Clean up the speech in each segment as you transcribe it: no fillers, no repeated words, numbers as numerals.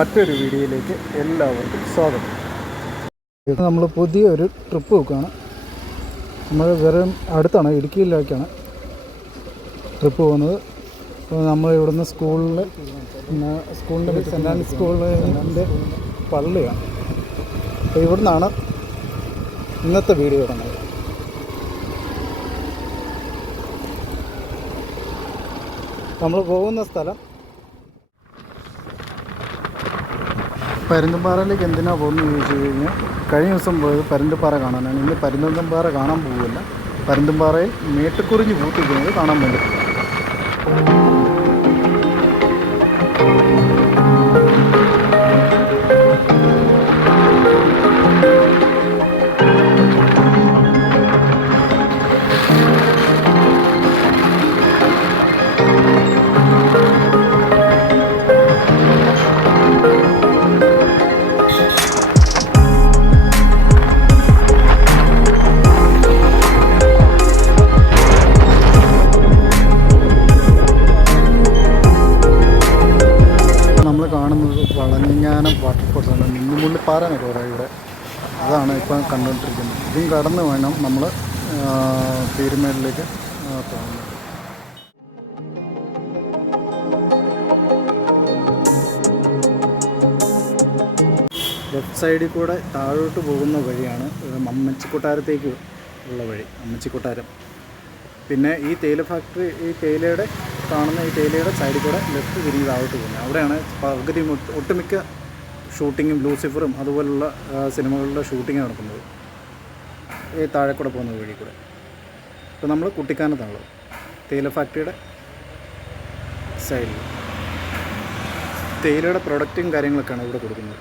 മറ്റൊരു വീഡിയോയിലേക്ക് എല്ലാവർക്കും സ്വാഗതം. ഇത് നമ്മൾ പുതിയൊരു ട്രിപ്പ് വെക്കുകയാണ്. നമ്മൾ വെറും അടുത്താണ്, ഇടുക്കിയിലേക്കാണ് ട്രിപ്പ് പോകുന്നത്. അപ്പോൾ നമ്മൾ ഇവിടുന്ന് സ്കൂളിൻ്റെ സെൻറ് ആൻഡ്രീസ് സ്കൂളിൻ്റെ പള്ളിയാണ്. അപ്പോൾ ഇവിടുന്നാണ് ഇന്നത്തെ വീഡിയോ ഇടുന്നത്. നമ്മൾ പോകുന്ന സ്ഥലം പരുന്തുംപാറയിലേക്ക് എന്തിനാണ് പോകുന്നത് ചോദിച്ചു കഴിഞ്ഞാൽ, കഴിഞ്ഞ ദിവസം പോയത് പരുന്തുംപാറ കാണാനാണ്. ഇന്ന് പരുന്തുംപാറ കാണാൻ പോകില്ല, പരുന്തുംപാറയിൽ മേട്ടുക്കുറിഞ്ഞി പൂത്തിക്കുന്നത് കാണാൻ വേണ്ടി. വളഞ്ഞാനം വാട്ടർഫോൾസാണ്, മിന്നുമുള്ളിപ്പാറ എന്നൊക്കെ പറയാം ഇവിടെ. അതാണ് ഇപ്പം കണ്ടുകൊണ്ടിരിക്കുന്നത്. ഇതും കടന്ന് വേണം നമ്മൾ പീരുമേടിലേക്ക് പോകുന്നത്. ലെഫ്റ്റ് സൈഡിൽ കൂടെ താഴോട്ട് പോകുന്ന വഴിയാണ് അമ്മച്ചിക്കൊട്ടാരത്തേക്ക് ഉള്ള വഴി, അമ്മച്ചിക്കൊട്ടാരം. പിന്നെ ഈ തേയില ഫാക്ടറി, ഈ തേയിലയുടെ കാണുന്ന ഈ തേയിലയുടെ സൈഡിൽ കൂടെ ലെഫ്റ്റ് തിരിഞ്ഞ് താഴോട്ട് പോകുന്നത്. അവിടെയാണ് പകുതി ഒട്ടുമിക്ക ഷൂട്ടിങ്ങും ലൂസിഫറും അതുപോലുള്ള സിനിമകളുടെ ഷൂട്ടിങ് നടക്കുന്നത്, ഈ താഴെ കൂടെ പോകുന്ന വഴി കൂടെ. ഇപ്പോൾ നമ്മൾ കുട്ടിക്കാനത്താണല്ലോ, തേയില ഫാക്ടറിയുടെ സൈഡിൽ തേയിലയുടെ പ്രൊഡക്റ്റും കാര്യങ്ങളൊക്കെയാണ് ഇവിടെ കൊടുക്കുന്നത്.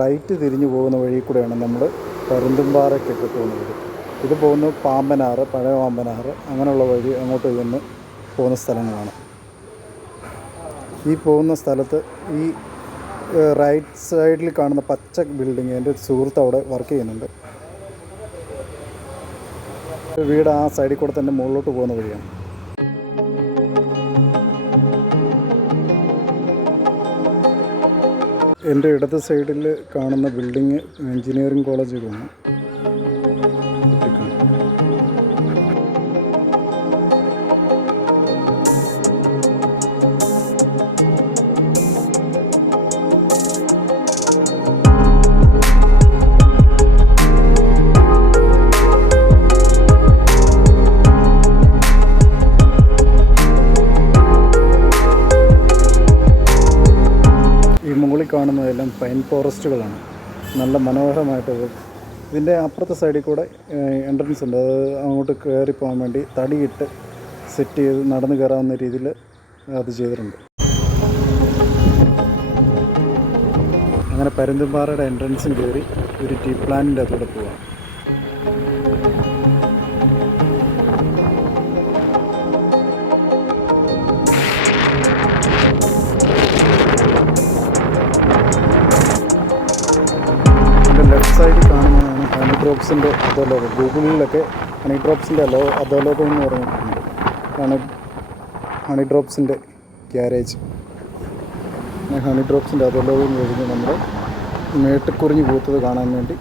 റൈറ്റ് തിരിഞ്ഞു പോകുന്ന വഴി കൂടെയാണ് നമ്മൾ പരുന്തുംപാറയ്ക്കൊക്കെ പോകുന്നത്. ഇത് പോകുന്നത് പാമ്പനാറ്, പഴയ പാമ്പനാറ്, അങ്ങനെയുള്ള വഴി അങ്ങോട്ട് ചെന്ന് പോകുന്ന സ്ഥലങ്ങളാണ്. ഈ പോകുന്ന സ്ഥലത്ത് ഈ റൈറ്റ് സൈഡിൽ കാണുന്ന പച്ച ബിൽഡിങ്, എൻ്റെ ഒരു സുഹൃത്ത് അവിടെ വർക്ക് ചെയ്യുന്നുണ്ട്. വീട് ആ സൈഡിൽ കൂടെ തന്നെ മുകളിലോട്ട് പോകുന്ന വഴിയാണ്. എൻ്റെ ഇടത് സൈഡിൽ കാണുന്ന ബിൽഡിങ് എഞ്ചിനീയറിംഗ് കോളേജ് തോന്നുന്നു. മുകളിൽ കാണുന്നതെല്ലാം പൈൻ ഫോറസ്റ്റുകളാണ്, നല്ല മനോഹരമായിട്ടുള്ളത്. ഇതിൻ്റെ അപ്പുറത്തെ സൈഡിൽ കൂടെ എൻട്രൻസ് ഉണ്ട്, അത് അങ്ങോട്ട് കയറി പോകാൻ വേണ്ടി തടിയിട്ട് സെറ്റ് ചെയ്ത് നടന്ന് കയറാവുന്ന രീതിയിൽ അത് ചെയ്തിട്ടുണ്ട്. അങ്ങനെ പരുന്തുംപാറയുടെ എൻട്രൻസും കയറി ഒരു ടീ പ്ലാന്റിൻ്റെ അതോടെ പോവാം. ലെഫ്റ്റ് സൈഡിൽ കാണുന്നതാണ് ഹണി ഡ്രോപ്സിൻ്റെ അധോലോകം. ഗൂഗിളിലൊക്കെ ഹണി ഡ്രോപ്സിൻ്റെ അധോലോകം എന്ന് പറഞ്ഞിട്ടുണ്ട്. ഹണി ഡ്രോപ്സിൻ്റെ ഗ്യാരേജ്. ഹണി ഡ്രോപ്സിൻ്റെ അധോലോകം കഴിഞ്ഞ് നമ്മൾ മേട്ടുക്കുറിഞ്ഞി പൂത്തത് കാണാൻ വേണ്ടി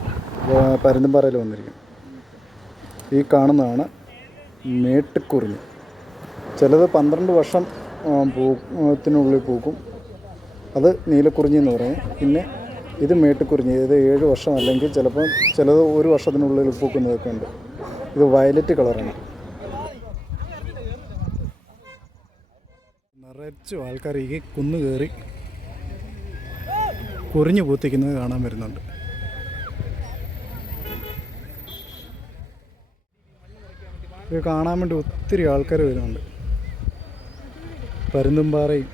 പരുന്തുംപാറയിൽ വന്നിരിക്കും. ഈ കാണുന്നതാണ് മേട്ടുക്കുറിഞ്ഞി. ചിലത് 12 വർഷം ത്തിനുള്ളിൽ പൂക്കും, അത് നീലക്കുറിഞ്ഞി എന്ന് പറയും. പിന്നെ ഇത് മേട്ടുക്കുറിഞ്ഞി, ഇത് 7 വർഷം അല്ലെങ്കിൽ ചിലത് 1 വർഷത്തിനുള്ളിൽ പൂക്കുന്നതൊക്കെ ഉണ്ട്. ഇത് വയലറ്റ് കളറാണ്. നിറച്ചും ആൾക്കാർ ഈ കുന്ന് കയറി കുറിഞ്ഞു പൂത്തിക്കുന്നത് കാണാൻ വരുന്നുണ്ട്. ഇത് കാണാൻ വേണ്ടി ഒത്തിരി ആൾക്കാർ വരുന്നുണ്ട്. പരുന്തുംപാറയും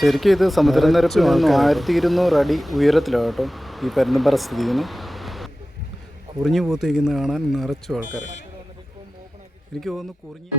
ശരിക്കും ഇത് സമുദ്രനിരപ്പിൽ നിന്ന് 1200 അടി ഉയരത്തിലാണ് കേട്ടോ ഈ പരുന്തുംപാറ സ്ഥിതി ചെയ്യുന്നത്. കുറിഞ്ഞു പൂത്തിരിക്കുന്നത് കാണാൻ നിറച്ചു ആൾക്കാർ. എനിക്ക് തോന്നുന്നു കുറിഞ്ഞ്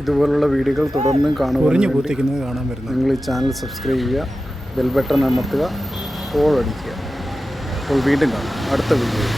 ഇതുപോലുള്ള വീഡിയോകൾ തുടർന്നും കാണുക. കുറിഞ്ഞു പൂത്തിക്കുന്നത് കാണാൻ വരുന്നത്. നിങ്ങൾ ഈ ചാനൽ സബ്സ്ക്രൈബ് ചെയ്യുക, ബെൽ ബട്ടൺ അമർത്തുക, ഓൾ അടിക്കുക. അപ്പോൾ വീണ്ടും കാണാം അടുത്ത വീഡിയോ.